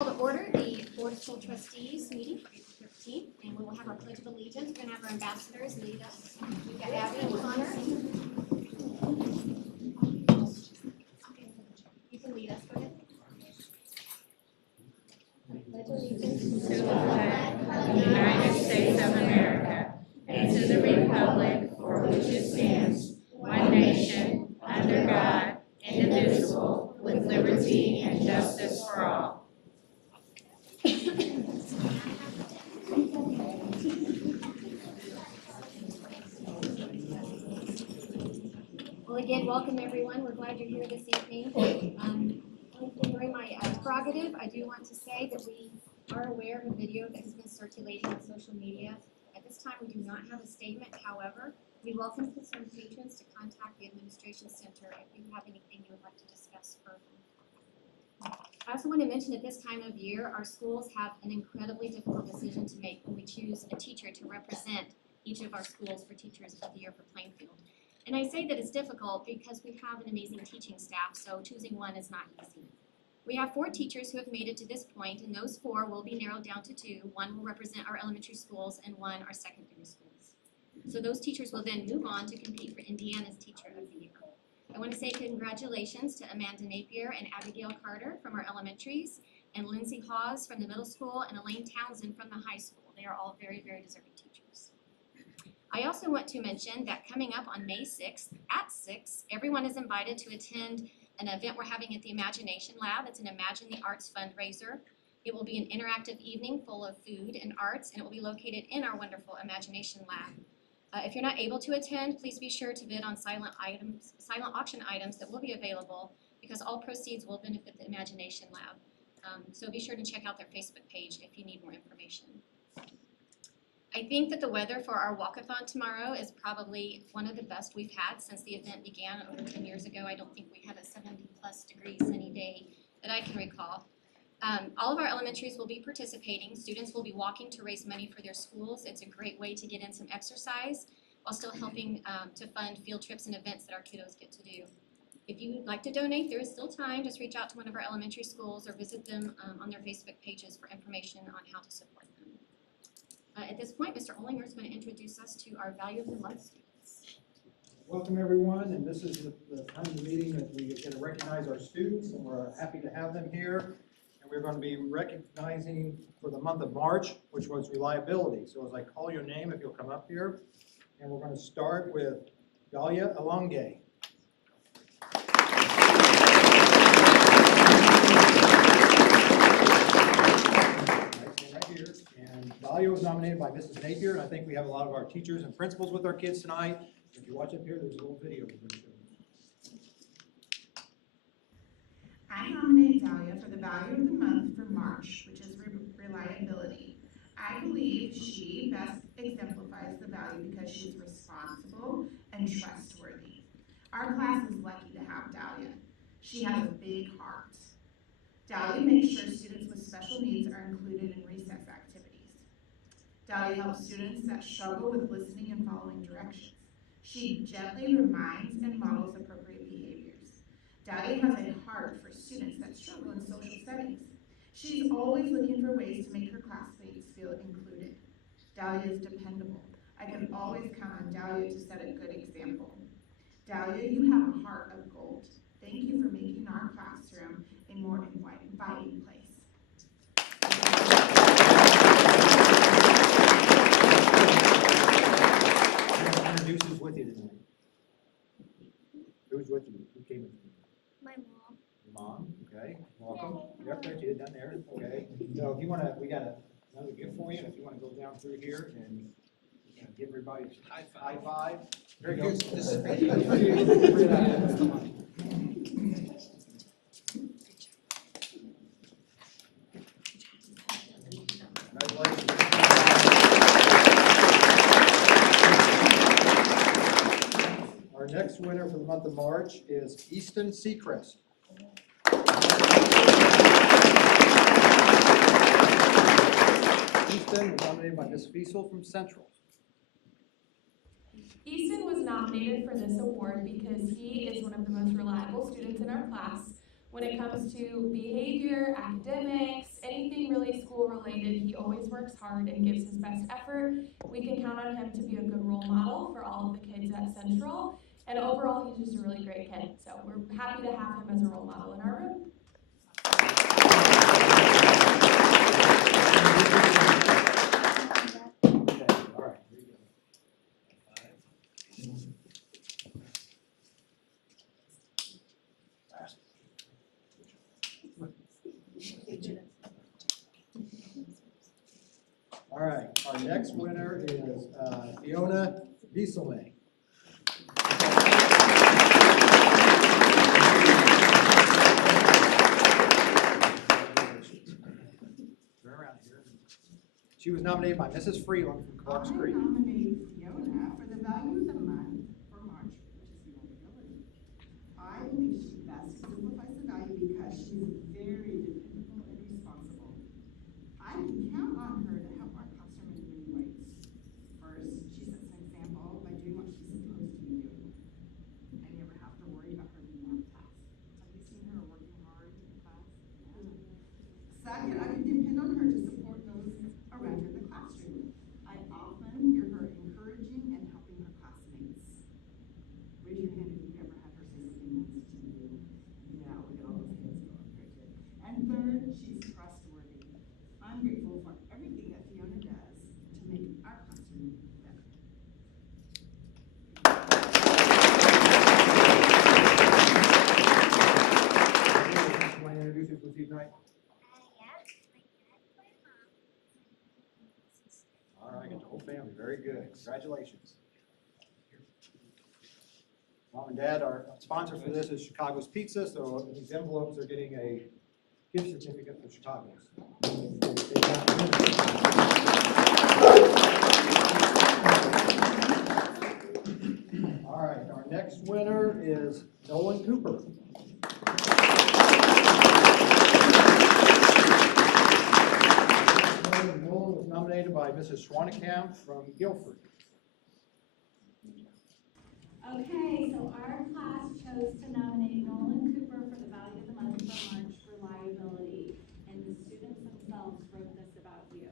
To order the Board of School Trustees meeting for April 15th, and we will have our Pledge of Allegiance. We're going to have our ambassadors lead us. We've got Abby and Connor. You can lead us. Go ahead. Pledge allegiance To the flag of the United States of America and to the republic for which it stands, one nation, under God, indivisible, with liberty and justice for all. Well, again, welcome everyone. We're glad you're here this evening. During my prerogative, I do want to say that we are aware of a video that has been circulating on social media. At this time, we do not have a statement. However, we welcome concerned patrons to contact the Administration Center if you have anything you would like to discuss further. I also want to mention at this time of year, our schools have an incredibly difficult decision to make when we choose a teacher to represent each of our schools for Teachers of the Year for Plainfield. And I say that it's difficult because we have an amazing teaching staff, so choosing one is not easy. We have 4 teachers who have made it to this point, and those 4 will be narrowed down to 2. One will represent our elementary schools and one our secondary schools. So those teachers will then move on to compete for Indiana's Teacher of the Year. I want to say congratulations to Amanda Napier and Abigail Carter from our elementaries, and Lindsay Hawes from the middle school, and Elaine Townsend from the high school. They are all very, very deserving teachers. I also want to mention that coming up on May 6th at 6, everyone is invited to attend an event we're having at the Imagination Lab. It's an Imagine the Arts fundraiser. It will be an interactive evening full of food and arts, and it will be located in our wonderful Imagination Lab. If you're not able to attend, please be sure to bid on silent auction items that will be available, because all proceeds will benefit the Imagination Lab. So be sure to check out their Facebook page if you need more information. I think that the weather for our walkathon tomorrow is probably one of the best we've had since the event began over 10 years ago. I don't think we had a 70+ degree sunny day that I can recall. All of our elementaries will be participating. Students will be walking to raise money for their schools. It's a great way to get in some exercise while still helping to fund field trips and events that our kiddos get to do. If you would like to donate, there is still time. Just reach out to one of our elementary schools or visit them on their Facebook pages for information on how to support them. At this point, Mr. Ollinger is going to introduce us to our Value of the Month students. Welcome everyone, and this is the time of the meeting that we get to recognize our students, and we're happy to have them here. And we're going to be recognizing for the month of March, which was reliability. So as I call your name, if you'll come up here, and we're going to start with Dahlia Alonge. Dahlia was nominated by Mrs. Napier, and I think we have a lot of our teachers and principals with our kids tonight. If you watch up here, there's a little video we're going to show you. I nominate Dahlia for the Value of the Month for March, which is reliability. I believe she best exemplifies the value because she's responsible and trustworthy. Our class is lucky to have Dahlia. She has a big heart. Dahlia makes sure students with special needs are included in recess activities. Dahlia helps students that struggle with listening and following directions. She gently reminds and models appropriate behaviors. Dahlia has a heart for students that struggle in social settings. She's always looking for ways to make her classmates feel included. Dahlia is dependable. I can always count on Dahlia to set a good example. Dahlia, you have a heart of gold. Thank you for making our classroom a more inviting place. Introduce who's with you tonight. Who's with you? Who came with you? My mom. Your mom, okay. Welcome. Yep, there she is down there. Okay. So if you want to, we got another gift for you. If you want to go down through here and give everybody a high five. There you go. This is for you. Our next winner for the month of March is Easton Seacrest. Easton was nominated by Ms. Fiesel from Central. Easton was nominated for this award because he is one of the most reliable students in our class. When it comes to behavior, academics, anything really school related, he always works hard and gives his best effort. We can count on him to be a good role model for all of the kids at Central. And overall, he's just a really great kid. So we're happy to have him as a role model in our room. All right. Here you go. All right, our next winner is Fiona Wieselme. Turn around here. She was nominated by Mrs. Freeland from Clark's Creek. I nominate Fiona for the value of the month for March, which is reliability. I believe she best exemplifies the value because she is very dependable and responsible. I can count on her to help our classroom in many ways. First, she sets an example by doing what she's supposed to be doing. I never have to worry about her being on task. Have you seen her working hard in class? Yeah. Second, I can depend on her to support those around her in the classroom. I often hear her encouraging and helping her classmates. Raise your hand if you've ever had her say something nice to you. Yeah, look at all those kids going. Very good. And third, she's trustworthy. I'm grateful for everything that Fiona does to make our classroom better. Want to introduce you with you tonight? All right, got the whole family. Very good. Congratulations. Mom and Dad, our sponsor for this is Chicago's Pizza, so these envelopes are getting a gift certificate for Chicago's. All right, our next winner is Nolan Cooper. Nolan was nominated by Mrs. Schwanekamp from Guilford. Okay, so our class chose to nominate Nolan Cooper for the value of the month for March reliability, and the students themselves wrote this about you.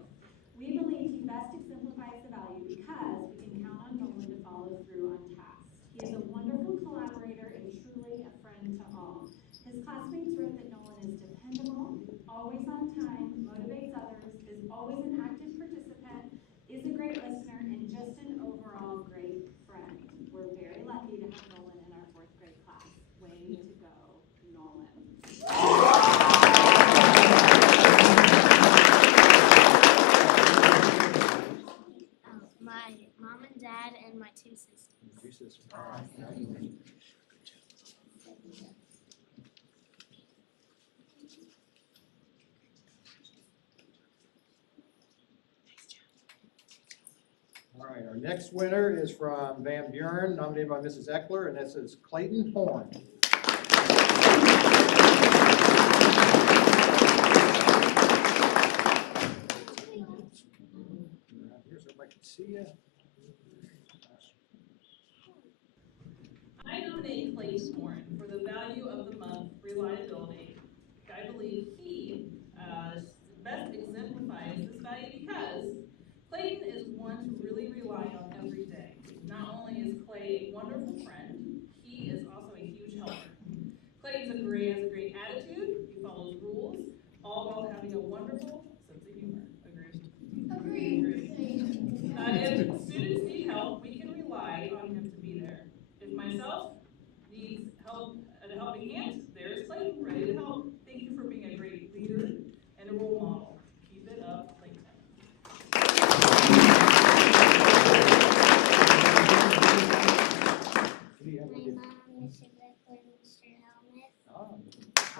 We believe he best exemplifies the value because we can count on Nolan to follow through on tasks. He is a wonderful collaborator and truly a friend to all. His classmates wrote that Nolan is dependable, always on time, motivates others, is always an active participant, is a great listener, and just an overall great friend. We're very lucky to have Nolan in our 4th grade class. Way to go, Nolan. My mom and dad and my 2 sisters. 2 sisters. All right. All right, our next winner is from Van Buren, nominated by Mrs. Eckler, and this is Clayton Horn. Here so everybody can see you. I nominate Clayton Horn for the value of the month reliability. I believe he best exemplifies this value because Clayton is one to really rely on every day. Not only is Clay a wonderful friend, he is also a huge helper. Clayton has a great attitude, he follows rules, all while having a wonderful sense of humor. Agreed? Agreed. If students need help, we can rely on him to be there. If myself needs help at a helping hand, there's Clayton ready to help. Thank you for being a great leader and a role model. Keep it up, Clayton. My mom, Mr. Beckler, Mr. Helmuth. Oh,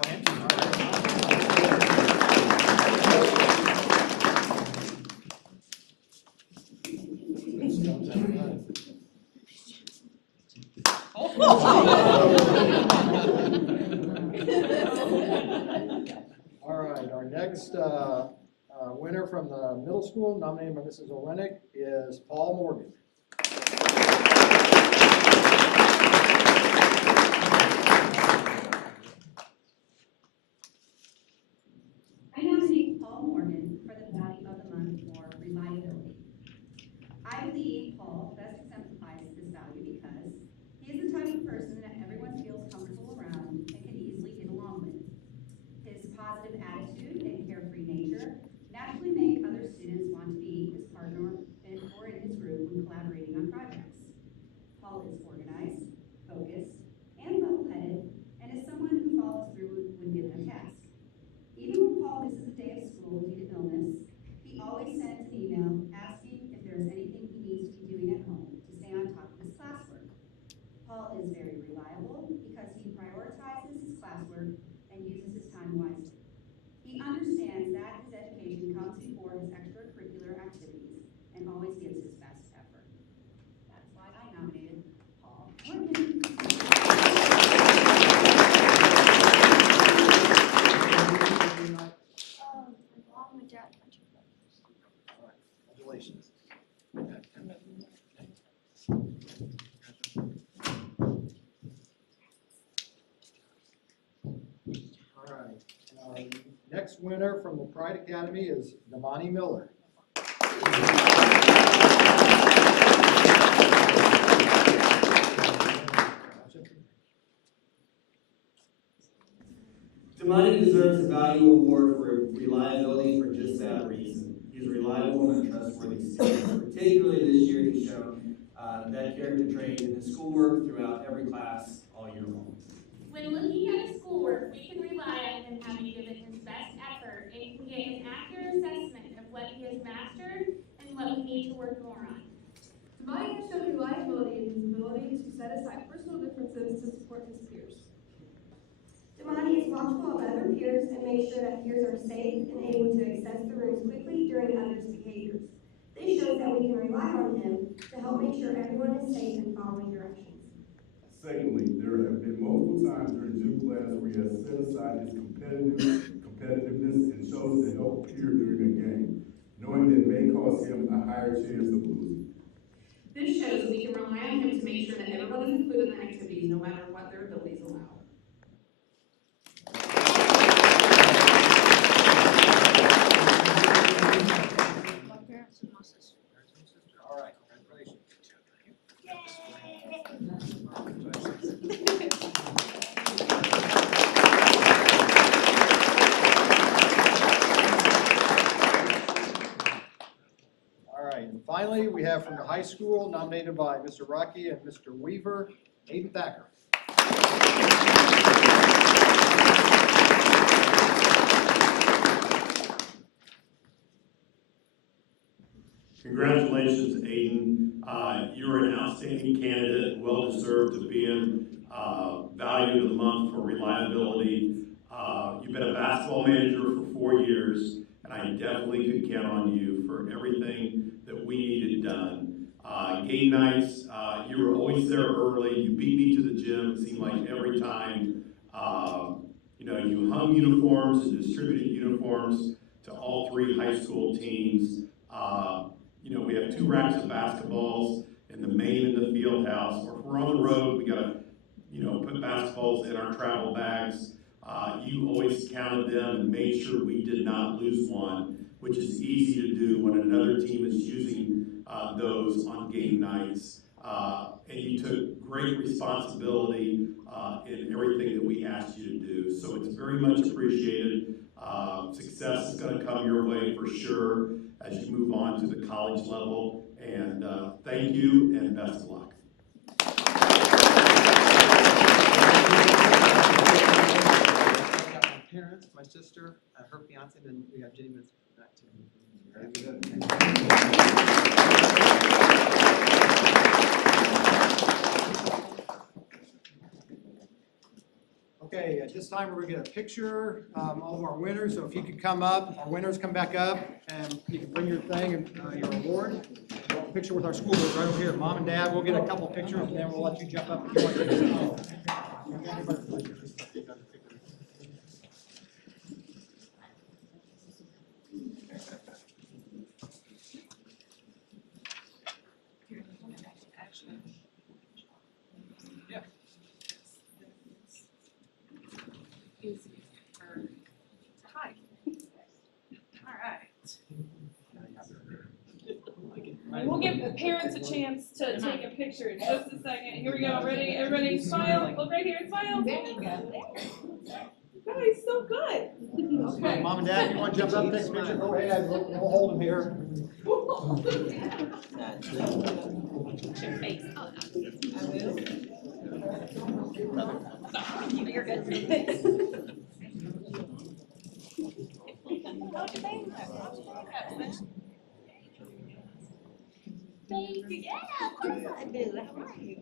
Clancy, all right. All right, our next winner from the middle school, nominated by Mrs. Olenek, is Paul Morgan. Congratulations. All right. Next winner from the Pride Academy is Damani Miller. Damani deserves a value award for reliability for just that reason. He's a reliable and trustworthy student. Particularly this year, he's shown that character trait in his schoolwork throughout every class all year long. When looking at his schoolwork, we can rely on him having given his best effort and can get an accurate assessment of what he has mastered and what we need to work more on. Damani has shown reliability in his ability to set aside personal differences to support his peers. Damani is watchful of other peers and makes sure that peers are safe and able to access the rooms quickly during others' behaviors. This shows that we can rely on him to help make sure everyone is safe and following directions. Secondly, there have been multiple times during gym class where he has set aside his competitiveness and chose to help a peer during a game, knowing that it may cost him a higher chance of losing. This shows that we can rely on him to make sure that everyone is included in the activities, no matter what their abilities allow. All right, congratulations. All right, and finally, we have from the high school, nominated by Mr. Rocky and Mr. Weaver, Aiden Thacker. Congratulations, Aiden. You're an outstanding candidate, well deserved to be in Value of the Month for reliability. You've been a basketball manager for 4 years, and I definitely could count on you for everything that we needed done. Game nights, you were always there early. You beat me to the gym, it seemed like every time. You hung uniforms and distributed uniforms to all 3 high school teams. We have 2 racks of basketballs in the main and the field house. Or if we're on the road, we gotta, put basketballs in our travel bags. You always counted them and made sure we did not lose one, which is easy to do when another team is using those on game nights. And you took great responsibility in everything that we asked you to do. So it's very much appreciated. Success is going to come your way for sure as you move on to the college level. And thank you and best of luck. I got my parents, my sister, her fiance, and then we have Jenny Miss back too. Okay, at this time, we're gonna get a picture, all of our winners, so if you could come up, our winners come back up, and you can bring your thing and your award. We'll have a picture with our school board right over here. Mom and Dad, we'll get a couple pictures, and then we'll let you jump up if you want to. Hi. All right. We'll give the parents a chance to take a picture in just a second. Here we go. Ready? Everybody smile. Look right here and smile. There you go. Guys, so good. Okay. Mom and Dad, if you want to jump up, take a picture, go ahead. We'll hold them here. Your face. Oh, I will. You're good. Thank you. Yeah, of course I do. How are you?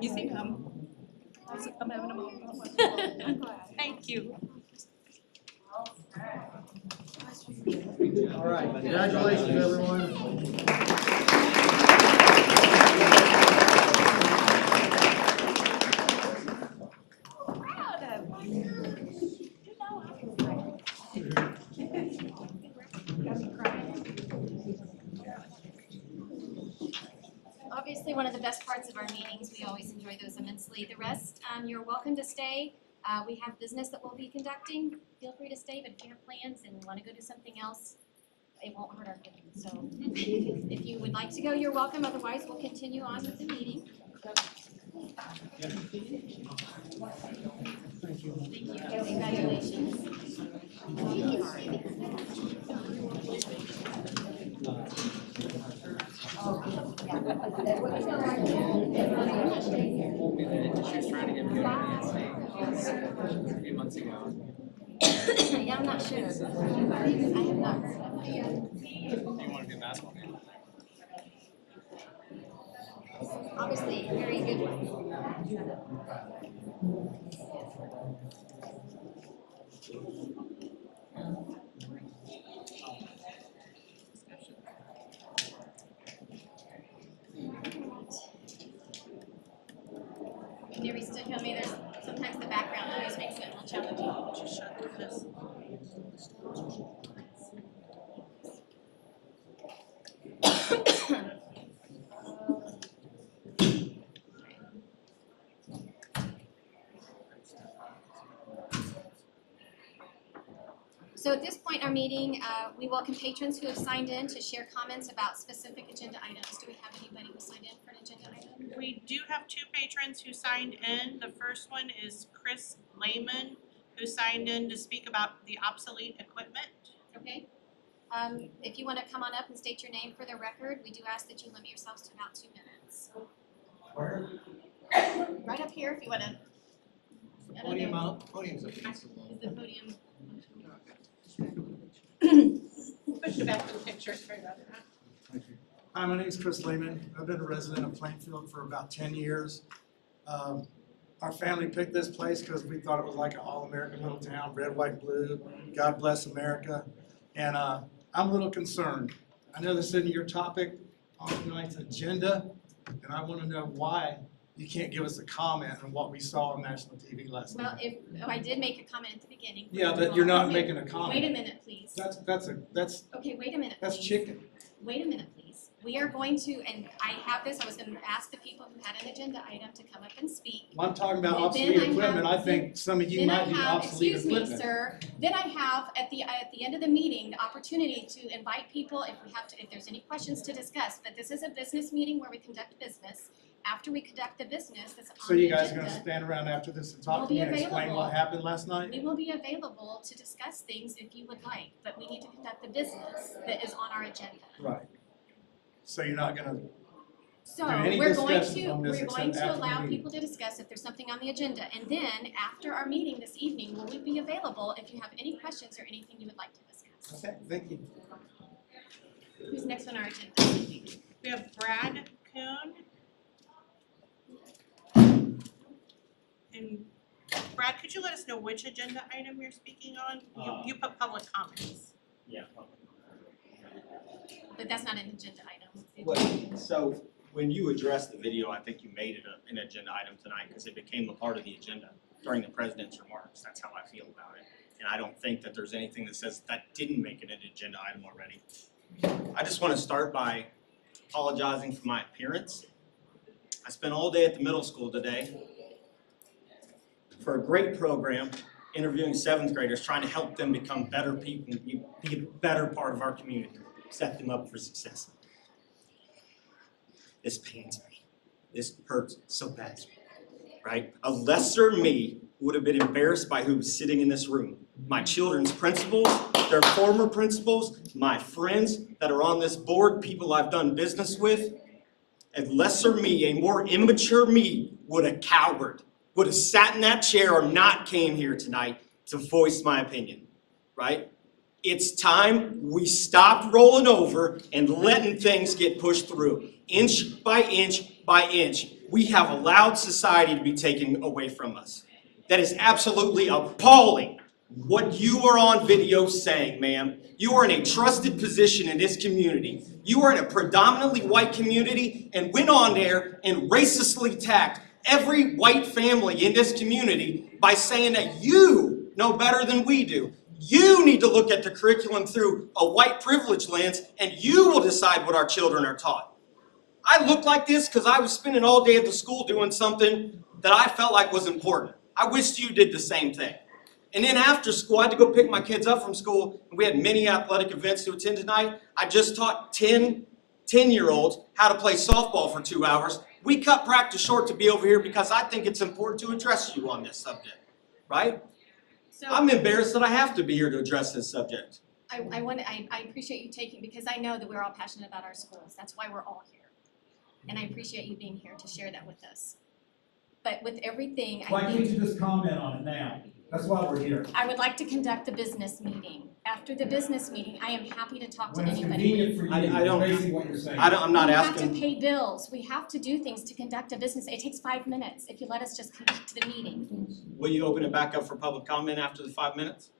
You see him? I'm having a moment. Thank you. All right, congratulations, everyone. Proud of you. best parts of our meetings. We always enjoy those immensely. The rest, you're welcome to stay. We have business that we'll be conducting. Feel free to stay, but if you have plans and want to go do something else, it won't hurt our feelings. So if you would like to go, you're welcome. Otherwise, we'll continue on with the meeting. Thank you. Congratulations. She was trying to get me a few months ago. Yeah, I'm not sure. I have not. Do you want to do basketball now? Obviously, a very good one. Can you still hear me? There's sometimes the background noise makes it a little challenging. Just shut this. So at this point in our meeting, we welcome patrons who have signed in to share comments about specific agenda items. Do we have anybody who signed in for an agenda item? We do have two patrons who signed in. The first one is Chris Lehman, who signed in to speak about the obsolete equipment. Okay. If you want to come on up and state your name for the record, we do ask that you limit yourselves to about 2 minutes. Where? Right up here if you want to. Podium out. Podium's up. Is the podium? Push it back to the picture for that. Hi, my name is Chris Lehman. I've been a resident of Plainfield for about 10 years. Our family picked this place because we thought it was like an all-American little town, red, white, blue. God bless America. And I'm a little concerned. I know this isn't your topic on tonight's agenda, and I want to know why you can't give us a comment on what we saw on national TV last night. Well, I did make a comment at the beginning. Yeah, but you're not making a comment. Wait a minute, please. That's Okay, wait a minute, that's please. chicken. Wait a minute, please. We are going to, and I have this, I was going to ask the people who had an agenda item to come up and speak. Well, I'm talking about And obsolete then I equipment. have- I think some of you Then I might be have, obsolete excuse equipment. me, sir, then I have at the end of the meeting, the opportunity to invite people if there's any questions to discuss. But this is a business meeting where we conduct business. After we conduct the business that's on So the you guys are agenda, gonna stand around after this and We'll talk to be me and explain available. what happened last night? we will be available to discuss things if you would like, but we need to conduct the business that is on our agenda. Right. So you're not gonna, So any we're going discussions on this to except after the allow meeting. people to discuss if there's something on the agenda. And then after our meeting this evening, will we be available if you have any questions or anything you would like to discuss? okay, thank you. Who's next on our agenda this evening? We have Brad Kuhn. And Brad, could you let us know which agenda item you're speaking on? You put public comments. Yeah. But that's not an agenda item. Well, so when you addressed the video, I think you made it an agenda item tonight because it became a part of the agenda during the president's remarks. That's how I feel about it. And I don't think that there's anything that says that didn't make it an agenda item already. I just want to start by apologizing for my appearance. I spent all day at the middle school today for a great program, interviewing 7th graders, trying to help them become better people, be a better part of our community, set them up for success. This pains me. This hurts so bad, right? A lesser me would have been embarrassed by who was sitting in this room. My children's principals, their former principals, my friends that are on this board, people I've done business with. A lesser me, a more immature me would have cowered, would have sat in that chair or not came here tonight to voice my opinion, right? It's time we stopped rolling over and letting things get pushed through. Inch by inch by inch, we have allowed society to be taken away from us. That is absolutely appalling what you are on video saying, ma'am. You are in a trusted position in this community. You are in a predominantly white community and went on there and racistly attacked every white family in this community by saying that you know better than we do. You need to look at the curriculum through a white privilege lens and you will decide what our children are taught. I look like this because I was spending all day at the school doing something that I felt like was important. I wished you did the same thing. And then after school, I had to go pick my kids up from school, and we had many athletic events to attend tonight. I just taught 10-year-olds how to play softball for 2 hours. We cut practice short to be over here because I think it's important to address you on this subject, right? So I'm embarrassed that I have to be here to address this subject. I appreciate you taking, because I know that we're all passionate about our schools. That's why we're all here. And I appreciate you being here to share that with us. But with everything, Why can't you just comment on it now? That's why we're here. I would like to conduct the business meeting. After the business meeting, I am happy to talk to When it's anybody. convenient for you, I don't- that's basically what you're saying. I'm not We asking. have to pay bills. We have to do things to conduct a business. It takes 5 minutes if you let us just conduct the meeting. Will you open it back up for public comment after the 5 minutes?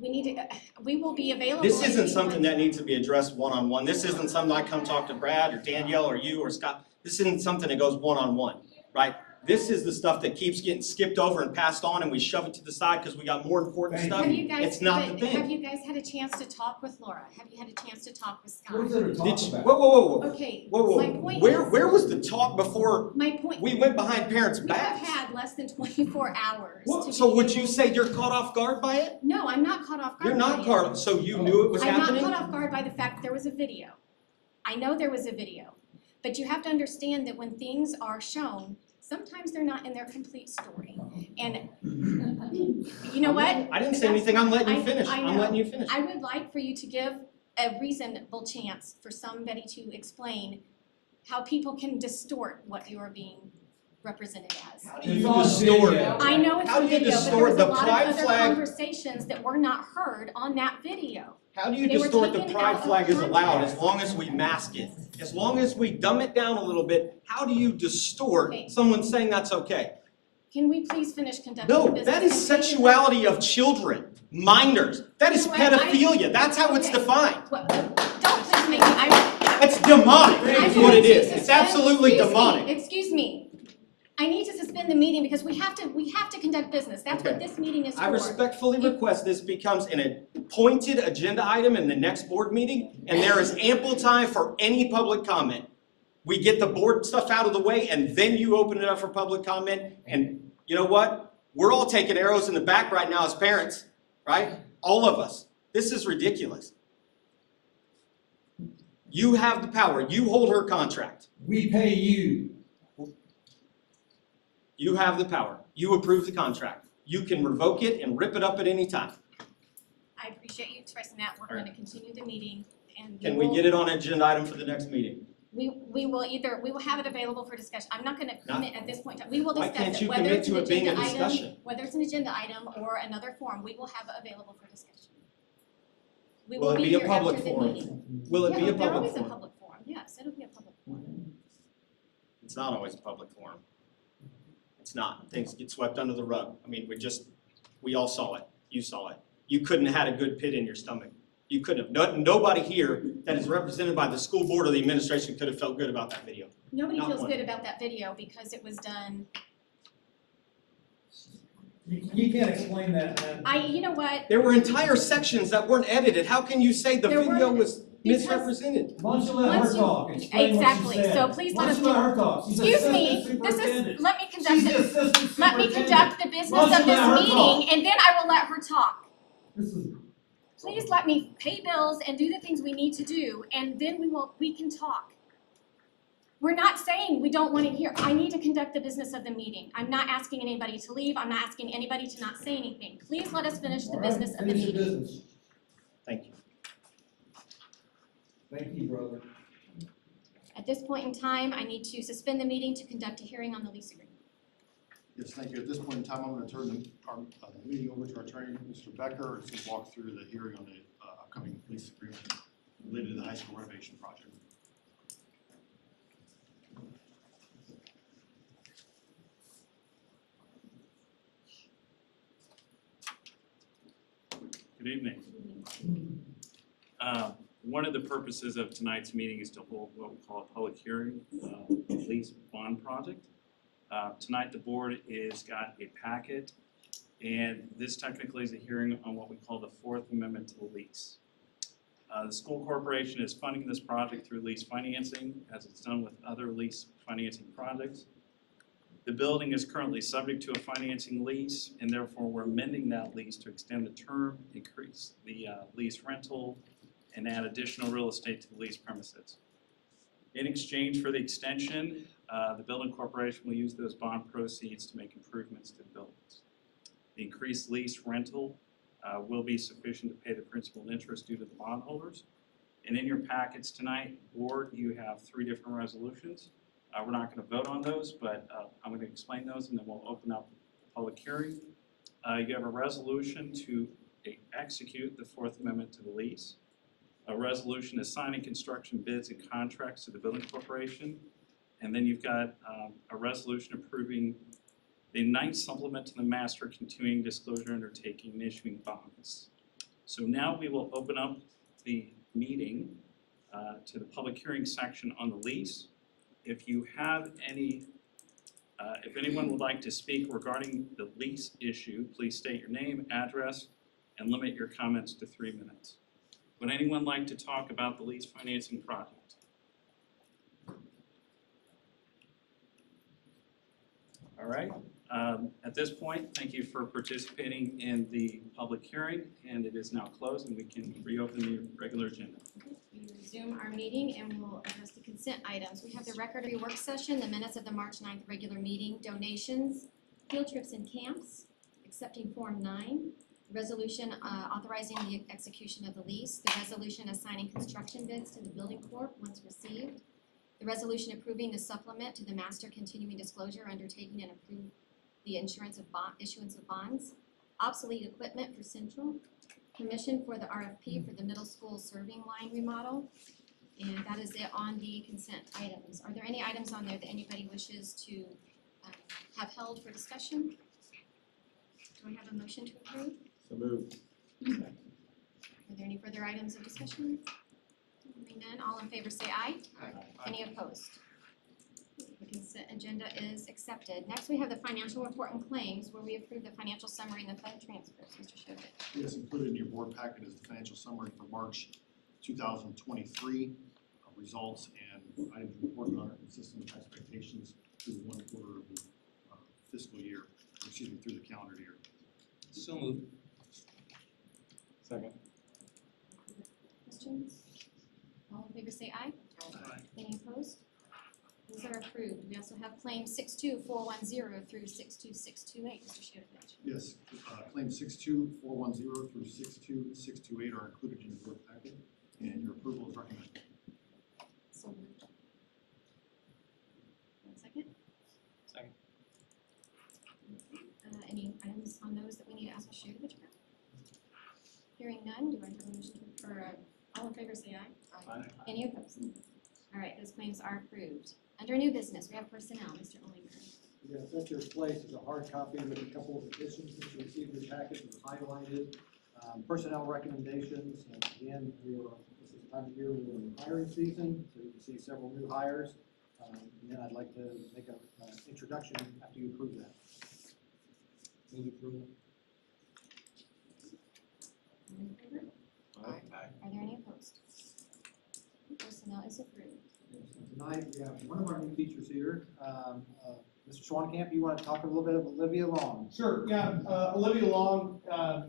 We need to, we will be available. This if isn't you something want. that needs to be addressed one-on-one. This isn't something I come talk to Brad or Danielle or you or Scott. This isn't something that goes one-on-one, right? This is the stuff that keeps getting skipped over and passed on, and we shove it to the side because we got more important stuff. Have you guys, It's not the have thing. you guys had a chance to talk with Laura? Have you had a chance to talk with Scott? What is there to talk Did you, about? whoa. Okay, Whoa. my point Where was the talk before my point, we went behind parents' we have backs? had less than 24 hours. What? to So be would able- you say you're caught off guard by it? No, I'm not caught off guard. You're not by it. caught, so you knew it was I'm happening? not caught off guard by the fact there was a video. I know there was a video, but you have to understand that when things are shown, sometimes they're not in their complete story. And you know what? I didn't say anything, I'm letting you finish. I I'm know. letting you finish. I would like for you to give a reasonable chance for somebody to explain how people can distort what you are being represented as. How do you distort? I know it's How a do you video, but there distort was a the lot pride of other flag? conversations that were not heard on that video. How do you They were distort the taken pride out of flag is allowed context. as long as we mask it? As long as we dumb it down a little bit, how do you distort Okay. someone saying that's okay? Can we please finish conducting the No, business? that is and take it- sexuality of children, minors. That is You know what? pedophilia. That's how it's Okay. defined. What- Don't please make me, It's demonic, I is want what it to is. suspend- It's absolutely excuse me, demonic. Excuse me. I need to suspend the meeting because we have to conduct business. That's what Okay. this meeting is for. I respectfully request this becomes an appointed agenda item in the next board meeting, and there is ample time for any public comment. We get the board stuff out of the way, and then you open it up for public comment, and you know what? We're all taking arrows in the back right now as parents, right? All of us. This is ridiculous. You have the power. You hold her contract. We pay you. You have the power. You approve the contract. You can revoke it and rip it up at any time. I appreciate you expressing that. We're going to continue the meeting and Can we get it on an agenda item for the next meeting? we will have it available for discussion. I'm not going to No. commit at this point. We will Why discuss can't it, you whether commit it's to an it being a agenda item, discussion? whether it's an agenda item or another form. We will have it available for discussion. We Will it be a here public after the forum? meeting. Will it Yeah, be a they're public always a forum? public forum. Yes, it'll be a public forum. It's not always a public forum. It's not. Things get swept under the rug. I mean, we all saw it. You saw it. You couldn't have had a good pit in your stomach. You couldn't have. Nobody here that is represented by the school board or the administration could have felt good about that video. Nobody Not feels one. good about that video because it was done. You can't explain that, man. You know what? There were entire sections that weren't edited. How can you say the There video weren't, was because- misrepresented? Why don't you let her Once you- talk? Explain what she Exactly, said. so please Why let don't us you let con- her talk? She's Excuse assistant me, this is, superintendent. let me conduct She's the, the assistant let me superintendent. conduct the business Why don't of you let her this talk? meeting, and then I will let her talk. This is, Please let me pay bills and do the things we need to do, and then we can talk. We're not saying we don't want to hear. I need to conduct the business of the meeting. I'm not asking anybody to leave. I'm not asking anybody to not say anything. Please let us finish the all right, business of the finish your meeting. business. Thank you. Thank you, brother. At this point in time, I need to suspend the meeting to conduct a hearing on the lease agreement. Yes, thank you. At this point in time, I'm going to turn our meeting over to our attorney, Mr. Becker, who's going to walk through the hearing on the upcoming lease agreement related to the high school renovation project. Good evening. One of the purposes of tonight's meeting is to hold what we call a public hearing, lease bond project. Tonight, the board is got a packet, and this technically is a hearing on what we call the Fourth Amendment to the lease. The school corporation is funding this project through lease financing, as it's done with other lease financing projects. The building is currently subject to a financing lease, and therefore we're amending that lease to extend the term, increase the lease rental, and add additional real estate to the lease premises. In exchange for the extension, the building corporation will use those bond proceeds to make improvements to the buildings. The increased lease rental will be sufficient to pay the principal and interest due to the bondholders. And in your packets tonight, board, you have 3 different resolutions. We're not going to vote on those, but I'm going to explain those and then we'll open up the public hearing. You have a resolution to execute the 4th Amendment to the lease. A resolution assigning construction bids and contracts to the building corporation. And then you've got a resolution approving the 9th supplement to the master continuing disclosure undertaking and issuing bonds. So now we will open up the meeting to the public hearing section on the lease. If you have any, if anyone would like to speak regarding the lease issue, please state your name, address, and limit your comments to 3 minutes. Would anyone like to talk about the lease financing project? All right. At this point, thank you for participating in the public hearing, and it is now closed, and we can reopen the regular agenda. We resume our meeting and we'll address the consent items. We have the record of your work session, the minutes of the March 9th regular meeting, donations, field trips and camps, accepting Form 9, resolution authorizing the execution of the lease, the resolution assigning construction bids to the building corp once received, the resolution approving the supplement to the master continuing disclosure undertaking and approve the insurance of issuance of bonds, obsolete equipment for Central, permission for the RFP for the middle school serving line remodel, and that is it on the consent items. Are there any items on there that anybody wishes to have held for discussion? Do I have a motion to approve? So moved. Are there any further items of discussion? Hearing none, all in favor say aye. Aye. Any opposed? The consent agenda is accepted. Next, we have the financial report and claims where we approve the financial summary and the fund transfers. Mr. Shovit. Yes, included in your board packet is the financial summary for March 2023, results and items reported on are consistent with expectations through the 1 quarter of the fiscal year, excuse me, through the calendar year. So moved. Second. Questions? All in favor say aye. Aye. Any opposed? Those are approved. We also have claims 62410 through 62628. Mr. Shovit. Yes, claims 62410 through 62628 are included in your board packet, and your approval is recommended. So moved. 1 second. Second. Any items on those that we need to ask Mr. Shovit about? Hearing none, do I have a motion all in favor say aye. Aye. Any opposed? All right, those claims are approved. Under new business, we have personnel, Mr. Olinger. Yes, at your place is a hard copy with a couple of additions that you received in your packet that are highlighted. Personnel recommendations, and again, this is the time of year we're in hiring season, so you can see several new hires. And then I'd like to make an introduction after you approve that. Move approval. All in favor? Aye. Are there any opposed? Personnel is approved. Tonight, we have one of our new teachers here. Mr. Schwankamp, you want to talk a little bit of Olivia Long? Sure, yeah. Olivia Long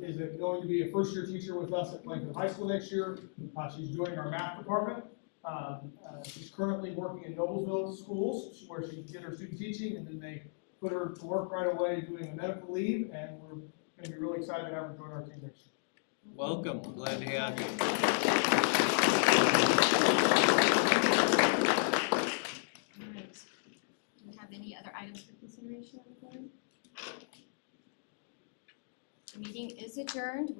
is going to be a first-year teacher with us at Plainfield High School next year. She's joining our math department. She's currently working in Noblesville schools where she can get her student teaching, and then they put her to work right away doing a medical leave, and we're going to be really excited to have her join our team next year. Welcome. I'm glad to have you. All right. Do we have any other items for consideration on the board? The meeting is adjourned.